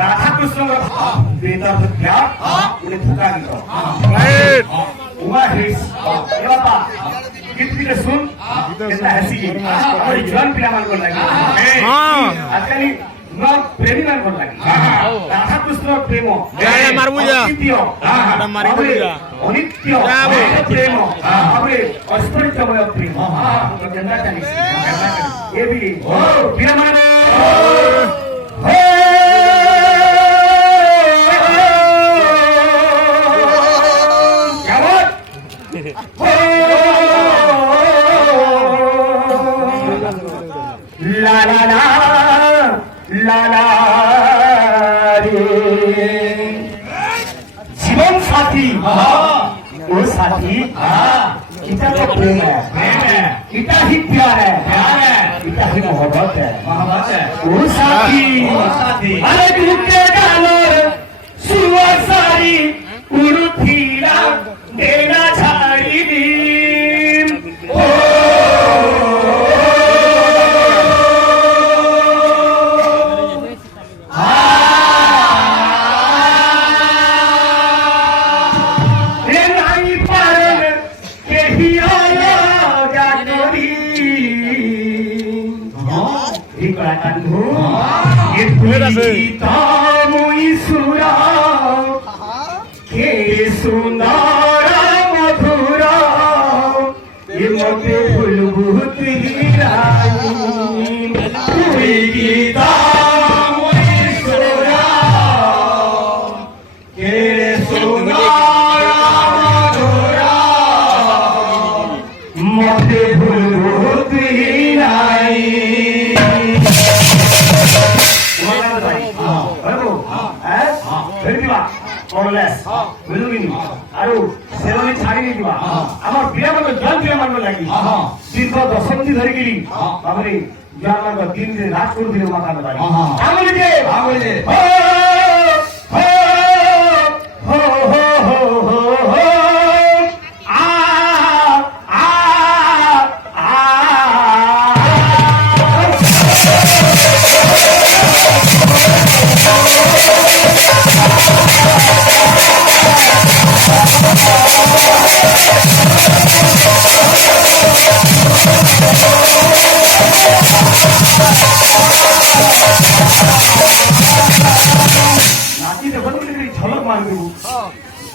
রাধা কৃষ্ণଙ୍କ বেদার্থ ত্যাগ উনি ধোকা দিত উমা হেরিস এ বাবা গীত গীতে শুন কেতা হেসি আমার জোয়ান পিলাମାନଙ୍କ লাগি আজকালি নূଆ ପ୍ରେମୀ ମାନଙ୍କ ଲାଗି ରାଧାକୃଷ୍ଣ ପ୍ରେମ ଅନିତ୍ୟ ପ୍ରେମ ତାପରେ ଐଶ୍ୱର୍ଯ୍ୟମୟ ପ୍ରେମ କେନ୍ତା ଚାଲିଛି ଏ ବି ପିଲାମାନେ লা লা লা লালা রে জীবন সাথী ও সাথী এটা तो प्रेम है इतना ही प्यार है इतना ही मोहब्बत है ओ साथी अरे टूटे डालो सुआ सारी उड़थीरा देना छाड़ी दी ओ सुंदर मधुर ये मते फुलभूत गीता मते फुलभूत আৰু সেলনি ছাড়ি নিদিবা আমার পিলামানক জল পিলামানক লাগি দীর্ঘ দশন্ধি ধরিকি বাবরে জন্মানক দিন দিন রাত করুছিলে মাথার বাড়ি আমলি যে হো হো হো হো হো হো আ আ আ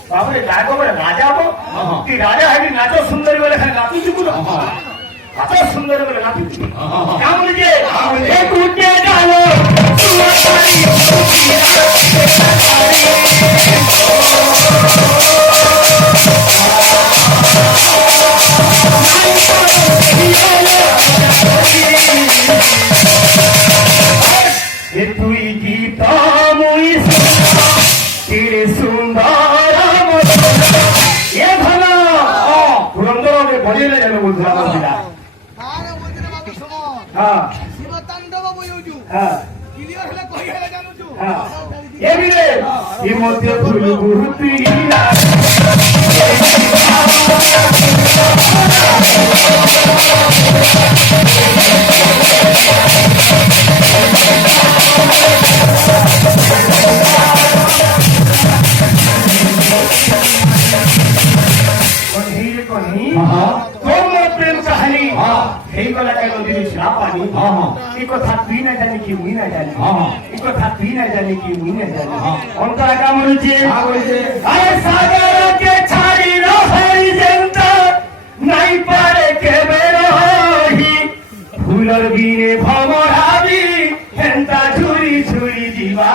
बाबरे गायक बड़े राजा हो कि राजा है कि नाचो सुंदरी वाले खाने नाचू चुकू ना नाचो सुंदरी वाले नाचू चुकू क्या बोलिए एक उठे डालो ये तुई गीता मुई तेरे सुंदर ये भला पुरंदर में बजेले जानो बुझला बुझला हां बुझले बाबू सुनो हां शिवतांडव बोयुजु हां क्लियर हले कहि हले जानु छु हां ये भी रे ये मध्य फूल गुरुती ला प्रेम कहानी কথা তুই না জানি কি মুই না জানি এই কথা তুই না জানি কি মুই না জানি অন্তরা কাম বলছে আরে সাগরকে ছাড়ি রহই জেন্তা নাই পারে কেবে রহি ফুলর বিনে ভমরাবি হেন্তা ঝুরি ঝুরি দিবা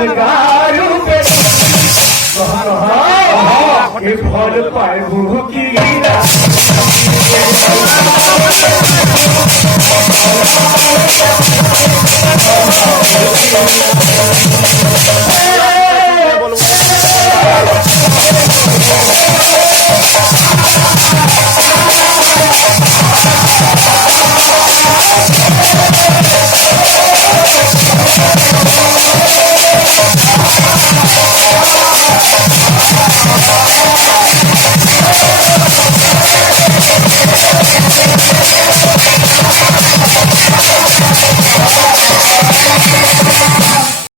अलगा रूपे के फल पाए की